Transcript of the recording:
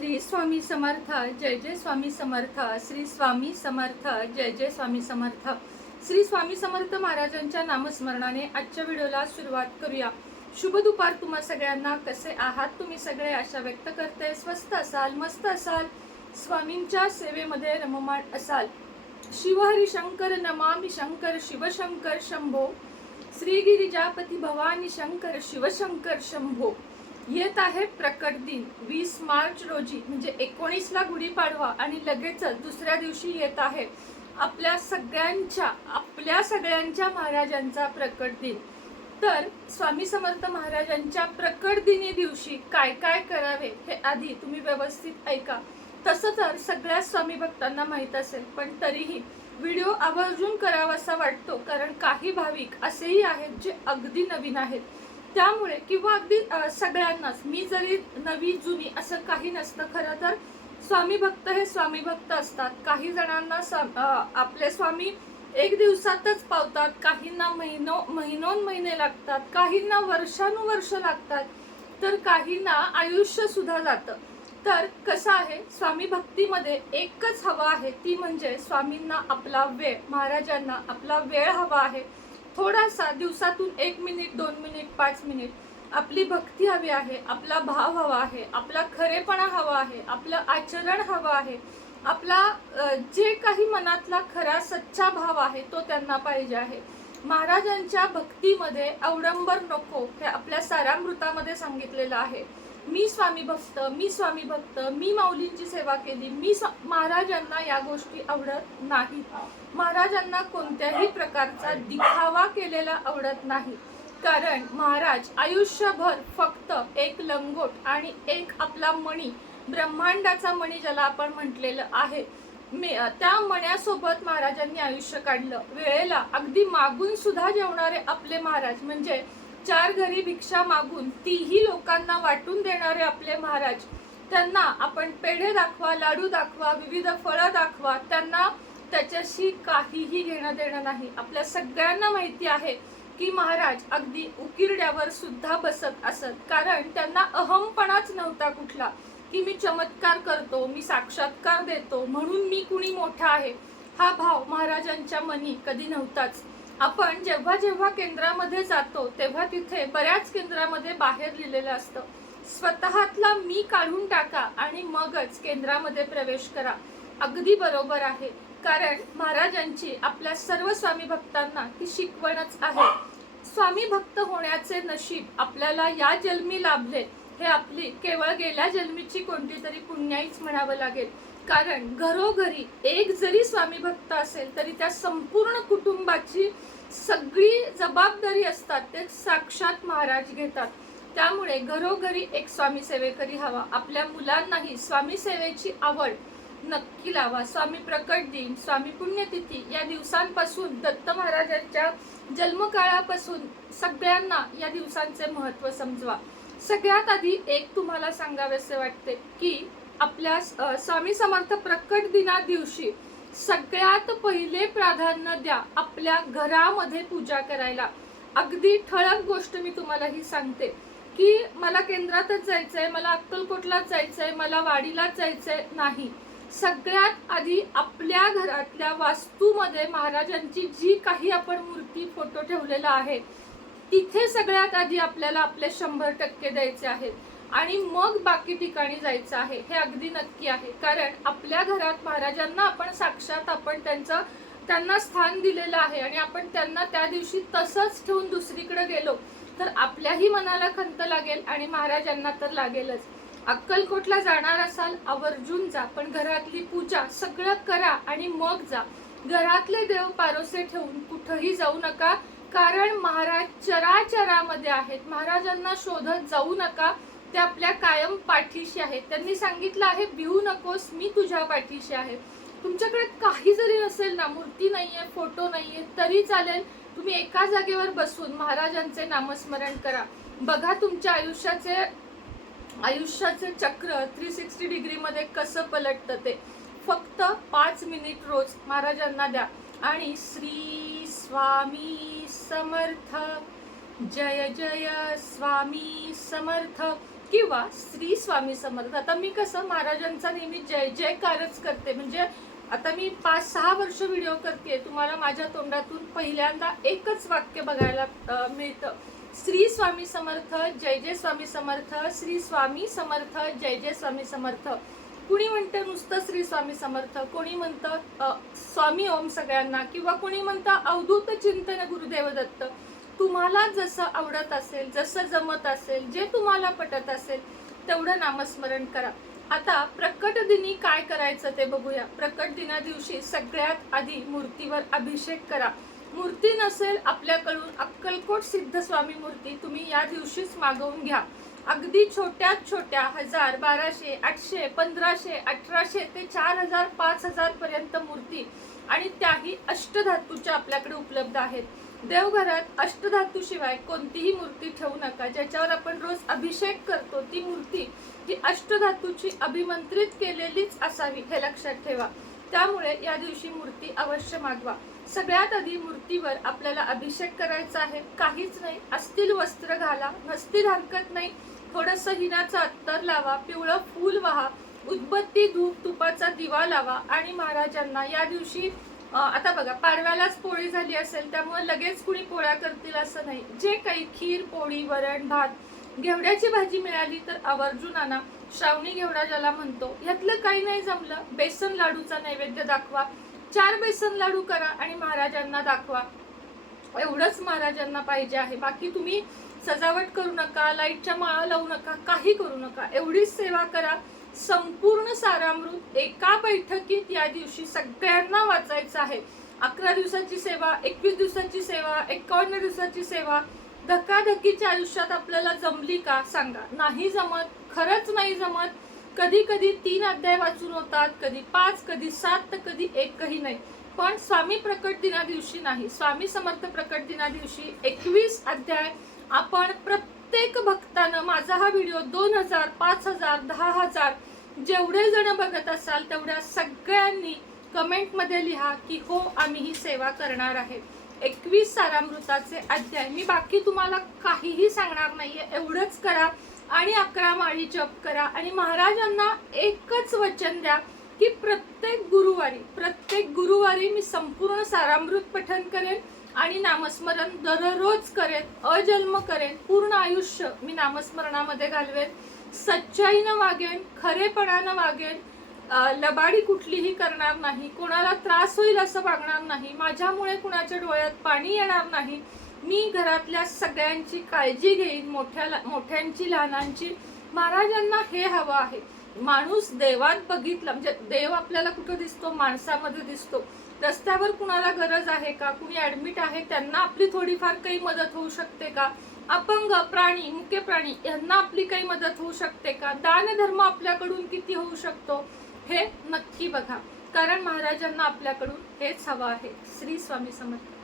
श्री स्वामी समर्थ, जय जय स्वामी समर्थ. श्री स्वामी समर्थ, जय जय स्वामी समर्थ. श्री स्वामी समर्थ महाराजांच्या नामस्मरणाने आजच्या व्हिडिओला सुरुवात करूया. शुभ दुपार तुम्हा सगळ्यांना. कसे आहात तुम्ही सगळे? आशा व्यक्त करते स्वस्त असाल, मस्त असाल, स्वामींच्या सेवेमध्ये रममाण असाल. शिवहरी शंकर नमामि शंकर शिवशंकर शंभो. श्री गिरिजापती भवानी शंकर शिवशंकर शंभो. येत आहे प्रकट दिन 20 मार्च रोजी, म्हणजे 19ला गुढीपाडवा आणि लगेचच दुसऱ्या दिवशी येत आहे आपल्या सगळ्यांच्या महाराजांचा प्रकट दिन. तर स्वामी समर्थ महाराजांच्या प्रकट दिनी दिवशी काय काय करावे हे आधी तुम्ही व्यवस्थित ऐका. तसं तर सगळ्या स्वामी भक्तांना माहीत असेल, पण तरीही व्हिडिओ आवर्जून करावासा वाटतो, कारण काही भाविक असेही आहेत जे अगदी नवीन आहेत. त्यामुळे किंवा अगदी सगळ्यांनाच, मी जरी नवी जुनी असं काही नसतं. खरं तर स्वामी भक्त हे स्वामी भक्त असतात. काही जणांना आपले स्वामी एक दिवसातच पावतात, काहींना महिने लागतात, काहींना वर्षानुवर्ष लागतात, तर काहींना आयुष्य सुद्धा जातं. तर कसं आहे, स्वामी भक्तीमध्ये एकच हवा आहे, ती म्हणजे स्वामींना आपला वेळ, महाराजांना आपला वेळ हवा आहे. थोडासा, दिवसातून 1 मिनिट, 2 मिनिट, 5 मिनिट आपली भक्ती हवी आहे, आपला भाव हवा आहे, आपला खरेपणा हवा आहे, आपलं आचरण हवं आहे, आपला जे काही मनातला खरा सच्चा भाव आहे तो त्यांना पाहिजे आहे. महाराजांच्या भक्तीमध्ये अवडंबर नको, हे आपल्या सारामृतामध्ये सांगितलेलं आहे. मी स्वामी भक्त, मी स्वामी भक्त, मी माऊलींची सेवा केली, महाराजांना या गोष्टी आवडत नाहीत. महाराजांना कोणत्याही प्रकारचा दिखावा केलेला आवडत नाही. कारण महाराज आयुष्यभर फक्त एक लंगोट आणि एक आपला मणी, ब्रह्मांडाचा मणी ज्याला आपण म्हटलेलं आहे, त्या मण्यासोबत महाराजांनी आयुष्य काढलं. वेळेला अगदी मागून सुद्धा जेवणारे आपले महाराज, म्हणजे 4 घरी भिक्षा मागून तीही लोकांना वाटून देणारे आपले महाराज. त्यांना आपण पेढे दाखवा, लाडू दाखवा, विविध फळं दाखवा, त्यांना त्याच्याशी काहीही घेणं देणं नाही. आपल्या सगळ्यांना माहिती आहे की महाराज अगदी उकिरड्यावर सुद्धा बसत असत, कारण त्यांना अहमपणाच नव्हता कुठला, की मी चमत्कार करतो, मी साक्षात्कार देतो म्हणून मी कुणी मोठा आहे, हा भाव महाराजांच्या मनी कधी नव्हताच. आपण जेव्हा जेव्हा केंद्रामध्ये जातो तेव्हा तिथे बऱ्याच केंद्रामध्ये बाहेर लिहिलेलं असतं, स्वतःतला मी काढून टाका आणि मगच केंद्रामध्ये प्रवेश करा. अगदी बरोबर आहे, कारण महाराजांची आपल्या सर्व स्वामी भक्तांना ती शिकवणच आहे. स्वामी भक्त होण्याचे नशीब आपल्याला या जन्मी लाभले, हे आपली केवळ गेल्या जन्मीची कोणती तरी पुण्याईच म्हणावं लागेल. कारण घरोघरी एक जरी स्वामी भक्त असेल तरी त्या संपूर्ण कुटुंबाची सगळी जबाबदारी असतात ते साक्षात महाराज घेतात. त्यामुळे घरोघरी एक स्वामी सेवेकरी हवा. आपल्या मुलांनाही स्वामी सेवेची आवड नक्की लावा. स्वामी प्रकट दिन, स्वामी पुण्यतिथी या दिवसांपासून, दत्त महाराजांच्या जन्मकाळापासून सगळ्यांना या दिवसांचे महत्त्व समजवा. सगळ्यात आधी एक तुम्हाला सांगावेसे वाटते की आपल्या स्वामी समर्थ प्रकट दिना दिवशी सगळ्यात पहिले प्राधान्य द्या आपल्या घरामध्ये पूजा करायला. अगदी ठळक गोष्ट मी तुम्हाला ही सांगते की मला केंद्रातच जायचंय, मला अक्कलकोटलाच जायचंय, मला वाडीलाच जायचंय, नाही. सगळ्यात आधी आपल्या घरातल्या वास्तूमध्ये महाराजांची जी काही आपण मूर्ती, फोटो ठेवलेला आहे, तिथे सगळ्यात आधी आपल्याला आपले 100% द्यायचे आहेत आणि मग बाकी ठिकाणी जायचं आहे. हे अगदी नक्की आहे, कारण आपल्या घरात महाराजांना आपण साक्षात आपण त्यांना स्थान दिलेलं आहे आणि आपण त्यांना त्या दिवशी तसंच ठेवून दुसरीकडे गेलो तर आपल्याही मनाला खंत लागेल आणि महाराजांना तर लागेलच. अक्कलकोटला जाणार असाल आवर्जून जा, पण घरातली पूजा सगळं करा आणि मग जा. घरातले देव पारोसे ठेवून कुठंही जाऊ नका, कारण महाराज चराचरामध्ये आहेत. महाराजांना शोधत जाऊ नका, ते आपल्या कायम पाठीशी आहेत. त्यांनी सांगितलं आहे, भिवू नकोस, मी तुझ्या पाठीशी आहे. तुमच्याकडे काही जरी नसेल ना, मूर्ती नाहीये, फोटो नाहीये, तरी चालेल, तुम्ही एका जागेवर बसून महाराजांचे नामस्मरण करा. बघा तुमच्या आयुष्याचे चक्र 360 डिग्रीमध्ये कसं पलटतं ते. फक्त 5 मिनिट रोज महाराजांना द्या आणि श्री स्वामी समर्थ, जय जय स्वामी समर्थ किंवा श्री स्वामी समर्थ. आता मी कसं महाराजांचा नेहमी जय जयकारच करते, म्हणजे आता मी 5-6 वर्ष व्हिडिओ करते, तुम्हाला माझ्या तोंडातून पहिल्यांदा एकच वाक्य बघायला मिळतं, श्री स्वामी समर्थ, जय जय स्वामी समर्थ, श्री स्वामी समर्थ, जय जय स्वामी समर्थ. कुणी म्हणतं नुसतं श्री स्वामी समर्थ, कोणी म्हणतं स्वामी ओम सगळ्यांना, किंवा कोणी म्हणतं अवधूत चिंतन गुरुदेव दत्त. तुम्हाला जसं आवडत असेल, जसं जमत असेल, जे तुम्हाला पटत असेल तेवढं नामस्मरण करा. आता प्रकट दिनी काय करायचं ते बघूया. प्रकट दिना दिवशी सगळ्यात आधी मूर्तीवर अभिषेक करा. मूर्ती नसेल आपल्याकडून अक्कलकोट सिद्ध स्वामी मूर्ती तुम्ही या दिवशीच मागवून घ्या. अगदी छोट्यात छोट्या 1000, 1200, 800, 1500, 1800 ते 4000, 5000 पर्यंत मूर्ती, आणि त्याही अष्टधातूच्या आपल्याकडे उपलब्ध आहेत. देवघरात अष्टधातू शिवाय कोणतीही मूर्ती ठेवू नका. ज्याच्यावर आपण रोज अभिषेक करतो ती मूर्ती ही अष्टधातूची अभिमंत्रित केलेलीच असावी, हे लक्षात ठेवा. त्यामुळे या दिवशी मूर्ती अवश्य मागवा. सगळ्यात आधी मूर्तीवर आपल्याला अभिषेक करायचा आहे. काहीच नाही, असतील वस्त्र घाला, नसतील हरकत नाही, थोडंसं हिनाचं अत्तर लावा, पिवळं फूल वाहा, उदबत्ती धूप तुपाचा दिवा लावा, आणि महाराजांना या दिवशी आता बघा पाडव्यालाच पोळी झाली असेल त्यामुळे लगेच कुणी पोळ्या करतील असं नाही. जे काही खीर, पोळी, वरण, भात, घेवड्याची भाजी मिळाली तर आवर्जून आणा. श्रावणी घेवडा ज्याला म्हणतो, यातलं काही नाही जमलं, बेसन लाडूचा नैवेद्य दाखवा. 4 बेसन लाडू करा आणि महाराजांना दाखवा. एवढंच महाराजांना पाहिजे आहे. बाकी तुम्ही सजावट करू नका, लाईटच्या माळा लावू नका, काही करू नका. एवढीच सेवा करा. संपूर्ण सारामृत एका बैठकीत या दिवशी सगळ्यांना वाचायचं आहे. 11 दिवसाची सेवा, 21 दिवसाची सेवा, 51 दिवसाची सेवा. धकाधकीच्या आयुष्यात आपल्याला जमली का सांगा? नाही जमत, खरंच नाही जमत. कधी कधी 3 अध्याय वाचून होतात, कधी 5, कधी 7, तर कधी एकही नाही. पण स्वामी प्रकट दिना दिवशी नाही, स्वामी समर्थ प्रकट दिना दिवशी 21 अध्याय आपण प्रत्येक भक्तानं, माझा हा व्हिडिओ 2000, 5000, 10000 जेवढे जण बघत असाल तेवढ्या सगळ्यांनी कमेंटमध्ये लिहा की हो आम्ही ही सेवा करणार आहे. 21 सारामृताचे अध्याय, मी बाकी तुम्हाला काहीही सांगणार नाहीये. एवढंच करा आणि 11 माळी जप करा. आणि महाराजांना एकच वचन द्या की प्रत्येक गुरुवारी मी संपूर्ण सारामृत पठण करेन आणि नामस्मरण दररोज करेन, अजन्म करेन, पूर्ण आयुष्य मी नामस्मरणामध्ये घालवेन, सच्चाईनं वागेन, खरेपणानं वागेन, लबाडी कुठलीही करणार नाही, कोणाला त्रास होईल असं वागणार नाही, माझ्यामुळे कुणाच्या डोळ्यात पाणी येणार नाही, मी घरातल्या सगळ्यांची काळजी घेईन, मोठ्यांची लहानांची. महाराजांना हे हवं आहे. माणूस देवात बघितला म्हणजे देव आपल्याला कुठं दिसतो? माणसामध्ये दिसतो. रस्त्यावर कुणाला गरज आहे का? कुणी ऍडमिट आहे, त्यांना आपली थोडीफार काही मदत होऊ शकते का? अपंग प्राणी, मुके प्राणी, यांना आपली काही मदत होऊ शकते का? दानधर्म आपल्याकडून किती होऊ शकतो हे नक्की बघा, कारण महाराजांना आपल्याकडून हेच हवं आहे. श्री स्वामी समर्थ.